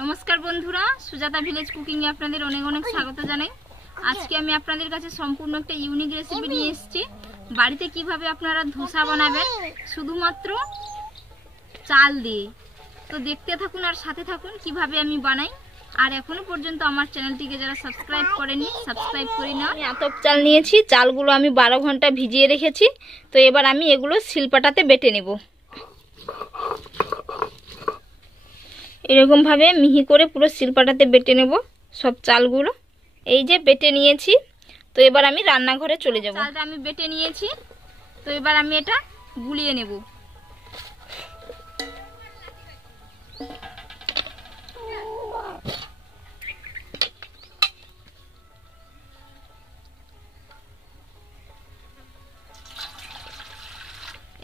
नमस्कार बंधुरा Sujata village cooking এ আপনাদের অনেক অনেক স্বাগত জানাই। আজকে আমি আপনাদের কাছে সম্পূর্ণ একটা ইউনিক রেসিপি নিয়ে এসেছি। বাড়িতে কিভাবে আপনারা ধোসা বানাবেন শুধুমাত্র চাল দিয়ে। তো দেখতে থাকুন আর সাথে থাকুন কিভাবে আমি বানাই। আর এখনো পর্যন্ত আমার চ্যানেলটিকে যারা সাবস্ক্রাইব করেননি সাবস্ক্রাইব করে নাও। আমি আতপ চাল নিয়েছি, চালগুলো আমি 12 ঘন্টা ভিজিয়ে রেখেছি। তো এবার আমি এগুলো শিলপাটাতে বেটে নেব। এরকম ভাবে মিহি করে পুরো শিলপাটাতে বেটে নেব সব চালগুলো। এই যে বেটে নিয়েছি। তো এবার আমি রান্নাঘরে চলে যাব। চালটা আমি বেটে নিয়েছি। তো এবার আমি এটা গুলিয়ে নেব।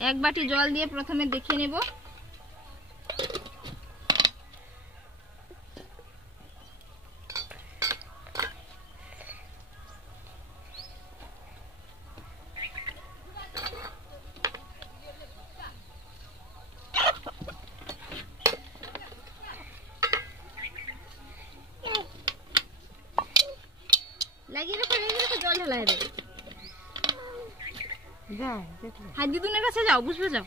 এক বাটি জল দিয়ে প্রথমে দেখে নেব। লাগিয়ে রাখো জল ঢালা হবে। হাত দিদুনের কাছে যাও, বুঝবে যাও।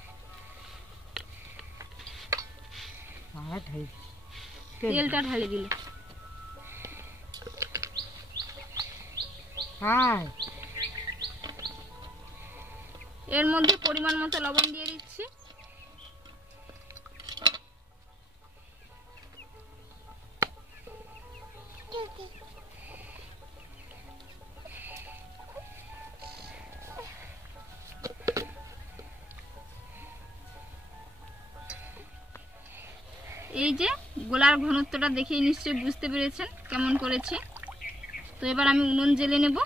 তেলটা ঢালে দিলে এর মধ্যে পরিমাণ মতো লবণ দিয়ে দিচ্ছি। এই যে গোলার ঘনত্বটা দেখেই নিশ্চয়ই বুঝতে পেরেছেন কেমন করেছে। তো এবার আমি উনুন জ্বেলে নেব।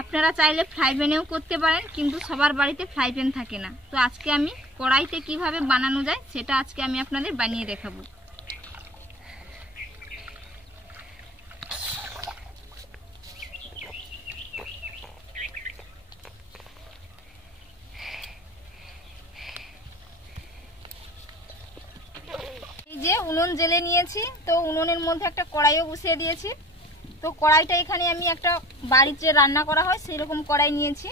আপনারা চাইলে ফ্রাই প্যানেও করতে পারেন, কিন্তু সবার বাড়িতে ফ্রাই প্যান থাকে না। তো আজকে আমি কড়াইতে কিভাবে বানানো যায় সেটা আজকে আমি আপনাদের বানিয়ে দেখাবো। যে উনুন জ্বেলে নিয়েছি, তো উনুনের মধ্যে একটা কড়াইও বসিয়ে দিয়েছি। তো কড়াইটা এখানে আমি একটা বাড়িতে রান্না করা হয় সেই রকম কড়াই নিয়েছি।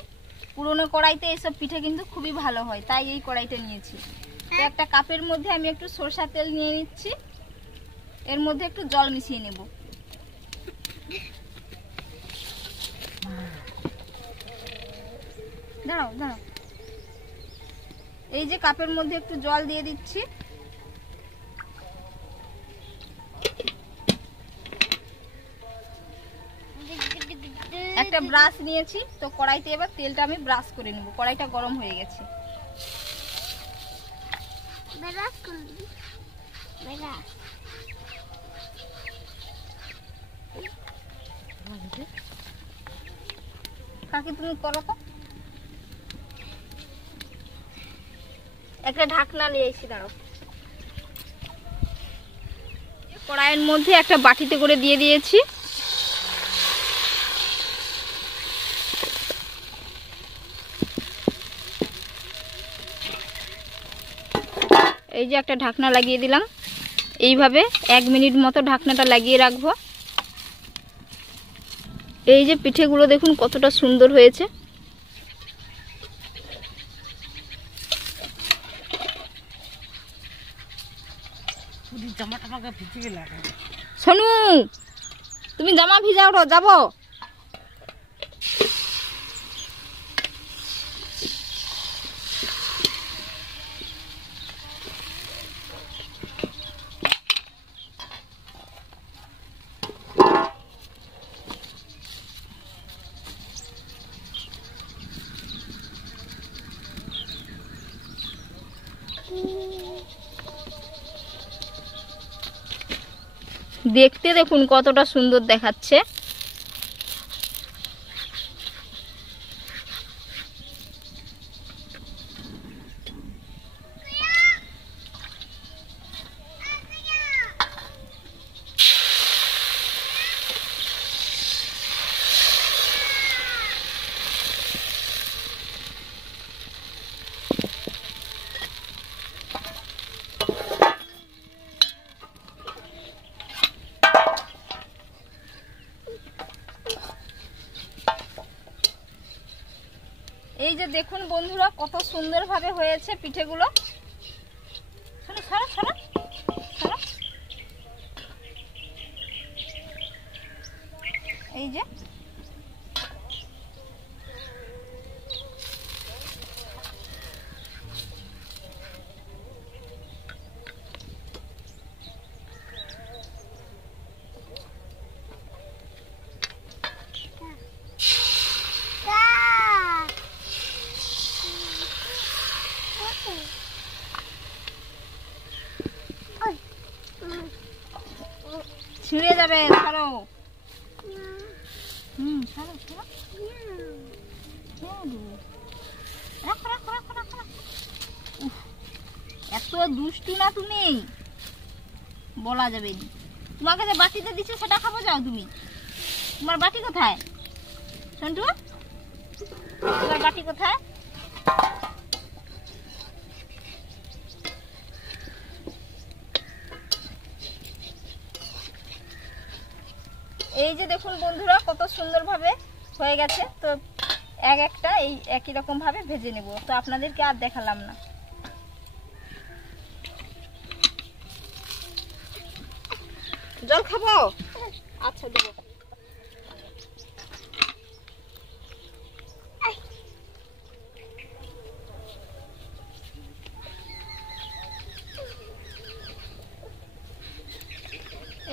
পুরনো কড়াইতে এসব পিঠে কিন্তু খুবই ভালো হয়, তাই এই কড়াইটা নিয়েছি। তো একটা কাপের মধ্যে আমি একটু সরষা তেল নিয়ে নিচ্ছি। এর মধ্যে একটু জল মিশিয়ে নেব। দাঁড়াও দাঁড়াও। এই যে কাপের মধ্যে একটু জল দিয়ে দিচ্ছি। একটা ব্রাশ নিয়েছি। তো কড়াইতে এবার তেলটা আমি ব্রাশ করে নেব। কড়াইটা গরম হয়ে গেছে। কাকি তুমি করো তো। একটা ঢাকনা নিয়ে এসে দাঁড়াও। কড়াইয়ের মধ্যে একটা বাটিতে করে দিয়ে দিয়েছি। এই যে একটা ঢাকনা লাগিয়ে দিলাম। এইভাবে 1 মিনিট মতো ঢাকনাটা লাগিয়ে রাখবো। এই যে পিঠেগুলো দেখুন কতটা সুন্দর হয়েছে। সোনু তুমি জামা ভিজাও, যাবো। দেখতে দেখুন কতটা সুন্দর দেখাচ্ছে। দেখুন বন্ধুরা কত সুন্দরভাবে হয়েছে পিঠেগুলো। শোনো সরো সরো সরো। এই যে ছিঁড়ে যাবে, ছাড়ো। ছাড়ো ছাড়ো। রাখো রাখো রাখো রাখো। এত দুষ্টু না তুমি, বলা যাবে না। তোমাকে যে বাটিতে দিচ্ছে সেটা খাবো, যাও তুমি। তোমার বাটি কোথায় সন্টু? তোমার বাটি কোথায়? এই যে দেখুন বন্ধুরা কত সুন্দরভাবে হয়ে গেছে। তো এক একটা এই একই রকম ভাবে ভেজে নেব। তো আপনাদেরকে আর দেখালাম না। জল খাবো? আচ্ছা দেবো।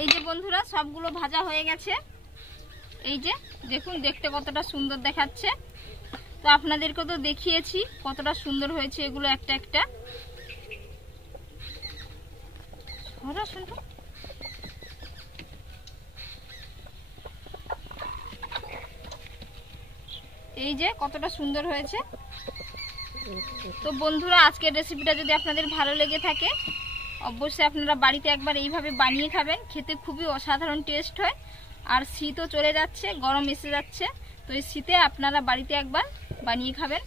এই যে বন্ধুরা সবগুলো ভাজা হয়ে গেছে। এই যে দেখুন দেখতে কতটা সুন্দর দেখাচ্ছে। তো আপনাদেরকে তো দেখিয়েছি কতটা সুন্দর হয়েছে এগুলো একটা একটা। এই যে কতটা সুন্দর হয়েছে। তো বন্ধুরা আজকের রেসিপিটা যদি আপনাদের ভালো লেগে থাকে অবশ্যই আপনারা বাড়িতে একবার এইভাবে বানিয়ে খাবেন। খেতে খুবই অসাধারণ টেস্ট হয়। আর শীতও চলে যাচ্ছে, গরম এসে যাচ্ছে। তো এই শীতে আপনারা বাড়িতে একবার বানিয়ে খাবেন।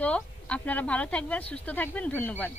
তো আপনারা ভালো থাকবেন, সুস্থ থাকবেন। ধন্যবাদ।